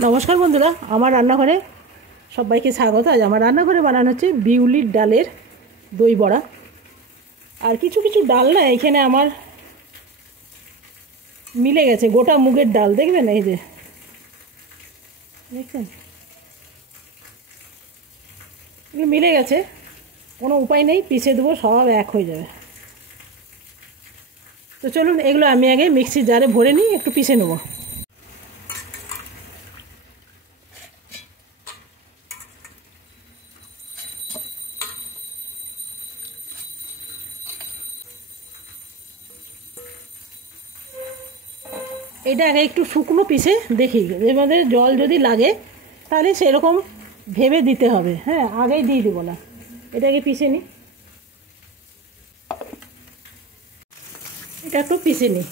নমস্কার বন্ধুরা, আমার রান্নাঘরে সবাইকে স্বাগত। আজ আমার রান্নাঘরে বানানো হচ্ছে বিউলির ডালের দই বড়া। আর কিছু কিছু ডাল না এখানে আমার মিলে গেছে, গোটা মুগের ডাল দেখবেন, এই যে দেখছেন এগুলো মিলে গেছে, কোনো উপায় নেই, পিষে দেবো, সব এক হয়ে যাবে। তো চলুন এগুলো আমি আগে মিক্সির জারে ভরে নিই, একটু পিষে নেবো। এটা আগে একটু শুকনো পিষে দেখি, এর মধ্যে জল যদি লাগে তাহলে সেরকম ভেবে দিতে হবে। হ্যাঁ, আগেই দিয়ে দেবো না, এটাকে পিষে নিই, এটা একটু পিষে নিই।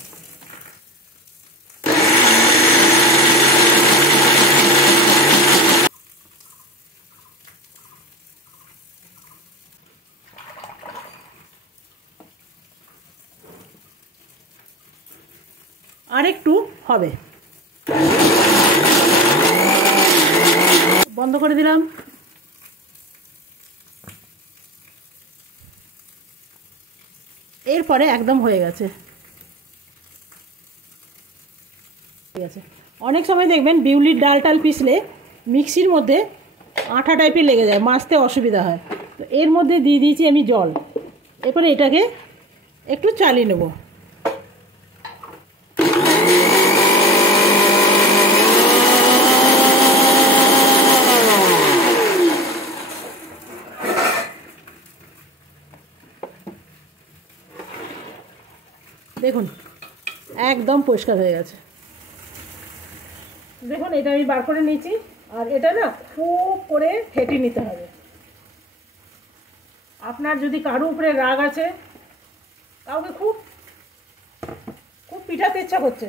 আর একটু হবে, বন্ধ করে দিলাম। এরপরে একদম হয়ে গেছে। ঠিক আছে, অনেক সময় দেখবেন বিউলির ডাল টাল পিষলে মিক্সির মধ্যে আঠা টাইপের লেগে যায়, মাজতে অসুবিধা হয়। তো এর মধ্যে দিয়ে দিয়েছি আমি জল, এরপরে এটাকে একটু চালিয়ে নেব। দেখুন একদম পরিষ্কার হয়ে গেছে। দেখুন এটা আমি বার করে নিয়েছি। আর এটা না খুব করে ফেটে নিতে হবে। আপনার যদি কারো উপরে রাগ আছে, কাউকে খুব খুব পিঠাতে ইচ্ছা করছে,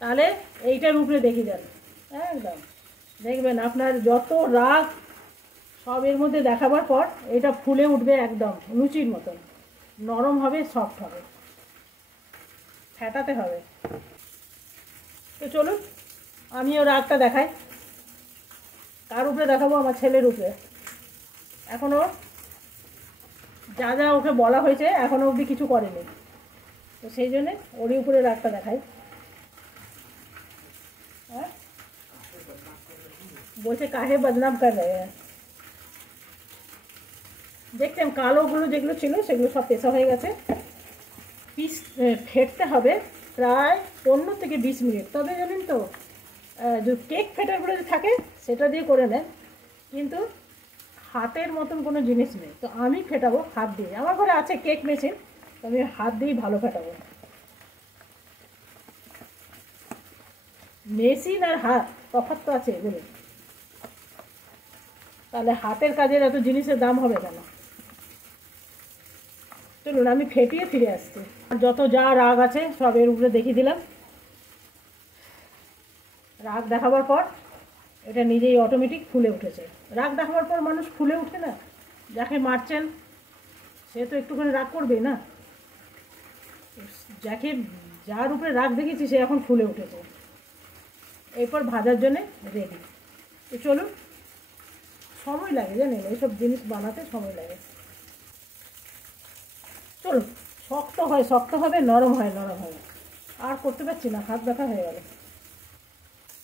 তাহলে এইটার উপরে দেখে যান, একদম দেখবেন আপনার যত রাগ সব এর মধ্যে দেখাবার পর এটা ফুলে উঠবে, একদম লুচির মতন নরম হবে, সফট হবে, ফেটাতে হবে। তো চলুন আমিও রাগটা দেখাই। কার উপরে দেখাবো? আমার ছেলের উপরে। এখনও যা যা ওকে বলা হয়েছে এখনও অবধি কিছু করেনি, তো সেই জন্যে ওরই উপরে রাগটা দেখাই। হ্যাঁ, বলছে কাহে বদনাম কর রহে হ্যাঁ। দেখতেন কালোগুলো যেগুলো ছিল সেগুলো সব পেশা হয়ে গেছে। পিস ফেটতে হবে প্রায় 15 থেকে 20 মিনিট। তবে জানেন তো, যে কেক ফেটারগুলো যে থাকে সেটা দিয়ে করে নেন, কিন্তু হাতের মতন কোনো জিনিস নেই। তো আমি ফেটাবো হাত দিয়ে, আমার ঘরে আছে কেক মেশিন, তো আমি হাত দিয়েই ভালো ফেটাবো। মেশিন আর হাত তফাৎ তো আছে বলুন, তাহলে হাতের কাজের এত জিনিসের দাম হবে কেন? চলুন আমি ফেটিয়ে ফিরে আসছি। যত যা রাগ আছে সব এর উপরে দেখিয়ে দিলাম। রাগ দেখাবার পর এটা নিজেই অটোমেটিক ফুলে উঠেছে। রাগ দেখাবার পর মানুষ ফুলে উঠে না, যাকে মারছেন সে তো একটুখানি রাগ করবেই না, যাকে যার উপরে রাগ দেখেছি সে এখন ফুলে উঠেছে। এরপর ভাজার জন্যে রেডি। তো চলুন, সময় লাগে জানেন, এইসব জিনিস বানাতে সময় লাগে। চলুন, শক্ত হয় শক্ত হবে, নরম হয় নরম হবে। আর করতে পারছি না, হাত ব্যথা হয়ে গেল।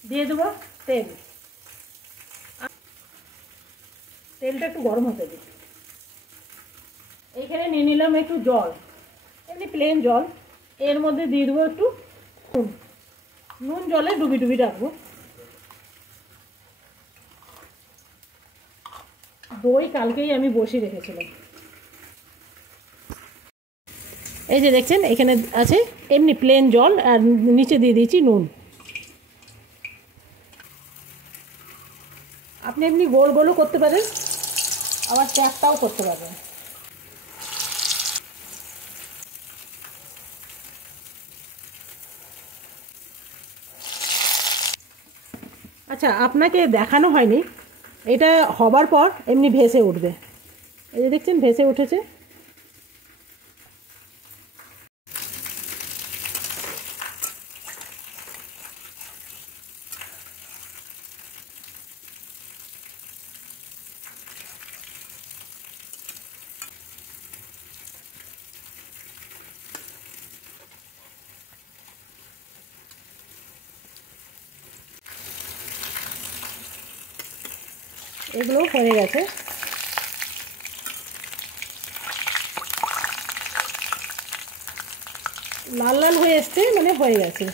দিয়ে দেবো তেল, তেলটা একটু গরম হতে দিই। এইখানে নিয়ে নিলাম একটু জল, এমনি প্লেন জল। এর মধ্যে দিয়ে দেবো একটু নুন, নুন জলে ডুবি ডুবি রাখবো। দই কালকেই আমি বসিয়ে রেখেছিলাম, এই যে দেখছেন এখানে আছে এমনি প্লেন জল, আর নিচে দিয়ে দিয়েছি নুন। আপনি এমনি গোল গোলও করতে পারেন, আবার চ্যাপটাও করতে পারেন। আচ্ছা, আপনাকে দেখানো হয়নি, এটা হবার পর এমনি ভেসে উঠবে। এই যে দেখছেন ভেসে উঠেছে। এগুলো হয়ে গেছে। লাল লাল হয়ে এসছে, মানে হয়ে গেছে।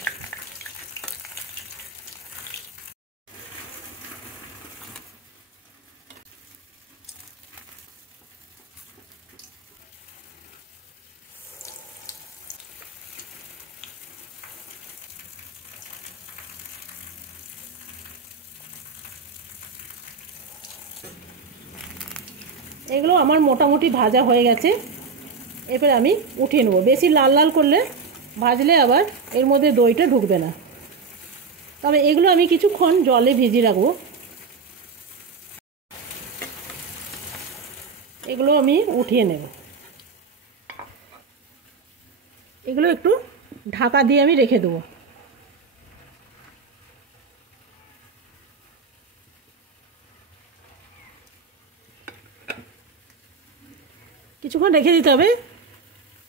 এগুলো আমার মোটামুটি ভাজা হয়ে গেছে। এরপরে আমি উঠিয়ে নেবো। বেশি লাল লাল করলে ভাজলে আবার এর মধ্যে দইটা ঢুকবে না। তবে এগুলো আমি কিছুক্ষণ জলে ভিজিয়ে রাখবো। এগুলো আমি উঠিয়ে নেব। এগুলো একটু ঢাকা দিয়ে আমি রেখে দেবো। কিছুক্ষণ রেখে দিতে হবে,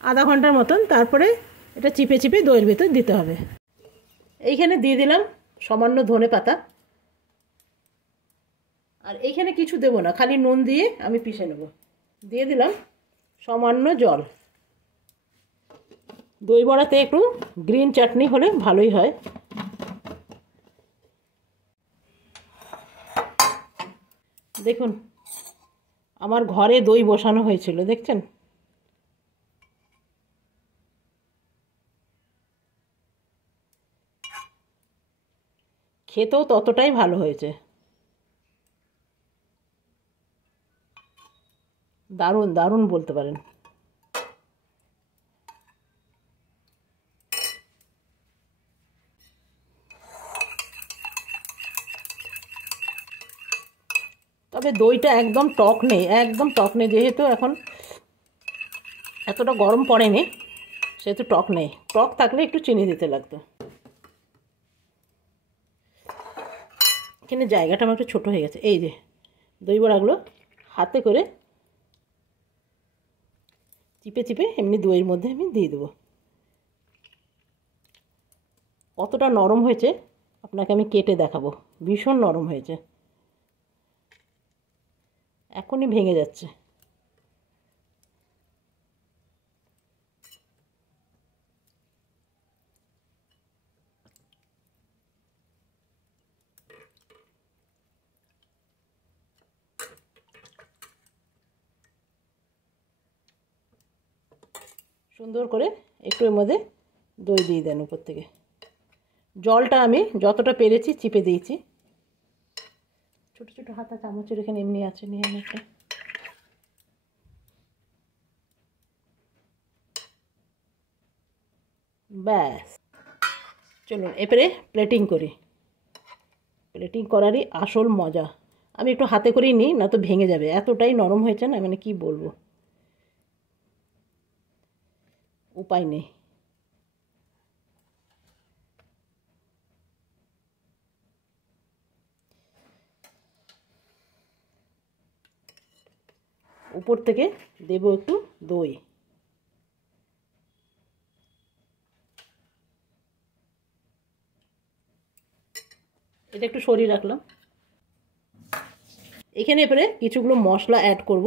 আধা ঘন্টার মতন। তারপরে এটা চিপে চিপে দইয়ের ভেতর দিতে হবে। এইখানে দিয়ে দিলাম সামান্য ধনে পাতা। আর এইখানে কিছু দেবো না, খালি নুন দিয়ে আমি পিষে নেব। দিয়ে দিলাম সামান্য জল। দই বড়াতে একটু গ্রিন চাটনি হলে ভালোই হয়। দেখুন আমার ঘরে দই বসানো হয়েছিল, দেখছেন? খেতেও ততটাই ভালো হয়েছে। দারুণ দারুণ বলতে পারেন। তবে দইটা একদম টক নেই, একদম টক নেই। যেহেতু এখন এতটা গরম পড়েনি, সেহেতু টক নেই। টক থাকলে একটু চিনি দিতে লাগতো। এখানে জায়গাটা আমার একটু ছোটো হয়ে গেছে। এই যে দই বড়াগুলো হাতে করে চিপে চিপে এমনি দইয়ের মধ্যে আমি দিয়ে দেবো। কতটা নরম হয়েছে আপনাকে আমি কেটে দেখাবো। ভীষণ নরম হয়েছে, এখনই ভেঙে যাচ্ছে। সুন্দর করে একটু এর মধ্যে দই দিয়ে দেন উপর থেকে। জলটা আমি যতটা পেরেছি চিপে দিয়েছি। ছোটো ছোটো হাতা চামচের এখানে এমনি আছে, নিয়ে আমি একটা। ব্যাস, চলুন এবারে প্লেটিং করি। প্লেটিং করারই আসল মজা। আমি একটু হাতে করেই নিই, না তো ভেঙে যাবে। এতটাই নরম হয়েছে না, মানে কি বলবো, উপায় নেই। উপর থেকে দেব একটু দই। এটা একটু সরিয়ে রাখলাম। এখানে এবারে কিছুগুলো মশলা অ্যাড করব।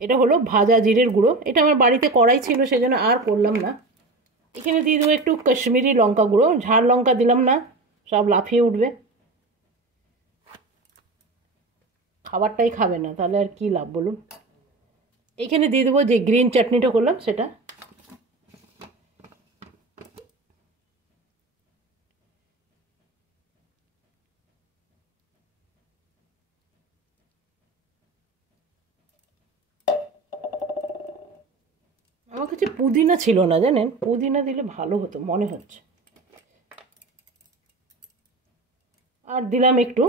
এটা হলো ভাজা জিরের গুঁড়ো। এটা আমার বাড়িতে কড়াই ছিল, সেজন্য আর করলাম না। এখানে দিয়ে দেবো একটু কাশ্মীরি লঙ্কা গুঁড়ো। ঝাল লঙ্কা দিলাম না, সব লাফিয়ে উঠবে। খাবারটাই খাবে না, তাহলে আর কি লাভ বলুন। এইখানে দিয়ে দেবো যে গ্রিন চাটনিটা করলাম সেটা। আমার কাছে পুদিনা ছিল না, জানেন? পুদিনা দিলে ভালো হতো মনে হচ্ছে। আর দিলাম একটু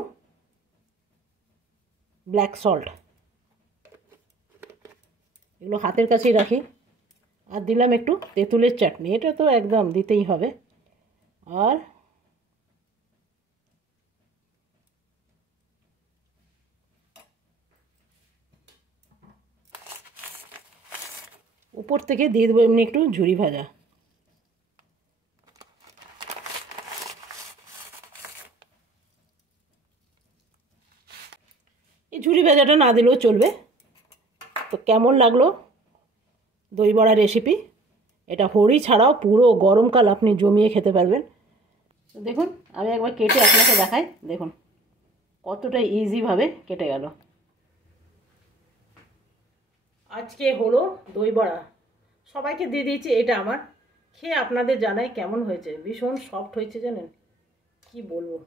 ব্ল্যাক সল্ট। এগুলো হাতের কাছেই রাখি। আর দিলাম একটু তেঁতুলের চাটনি, এটা তো একদম দিতেই হবে। আর উপর থেকে দিয়ে দেবো এমনি একটু ঝুরি ভাজা। ভাজাটা না দিলেও চলবে। তো কেমন লাগলো দই বড়া রেসিপি? এটা হোলি ছাড়াও পুরো গরমকাল আপনি জমিয়ে খেতে পারবেন। তো দেখুন আমি একবার কেটে আপনাকে দেখাই, দেখুন কতটা ইজিভাবে কেটে গেল। আজকে হলো দই বড়া, সবাইকে দিয়ে দিয়েছি। এটা আমার খেয়ে আপনাদের জানাই কেমন হয়েছে। ভীষণ সফট হয়েছে, জানেন কি বলবো।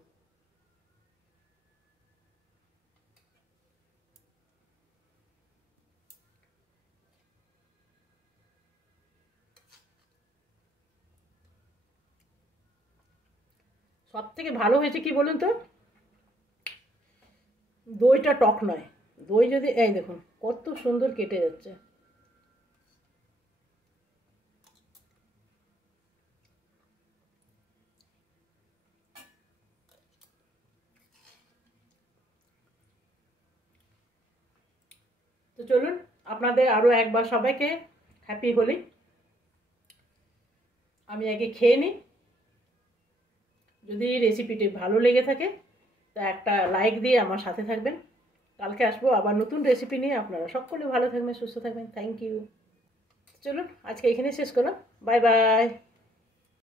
সব থেকে ভালো হয়েছে কি বলুন তো, দইটা টক নয়। দই যদি, এই দেখুন কত সুন্দর কেটে যাচ্ছে। তো চলুন আপনাদের আরও একবার সবাইকে হ্যাপি হোলি। আমি আগে খেয়ে নিই। যদি রেসিপিটি ভালো লেগে থাকে তা একটা লাইক দিয়ে আমার সাথে থাকবেন। কালকে আসবো আবার নতুন রেসিপি নিয়ে। আপনারা সকলে ভালো থাকবেন, সুস্থ থাকবেন। Thank you. চলুন আজকে এখানে শেষ করলাম। Bye by.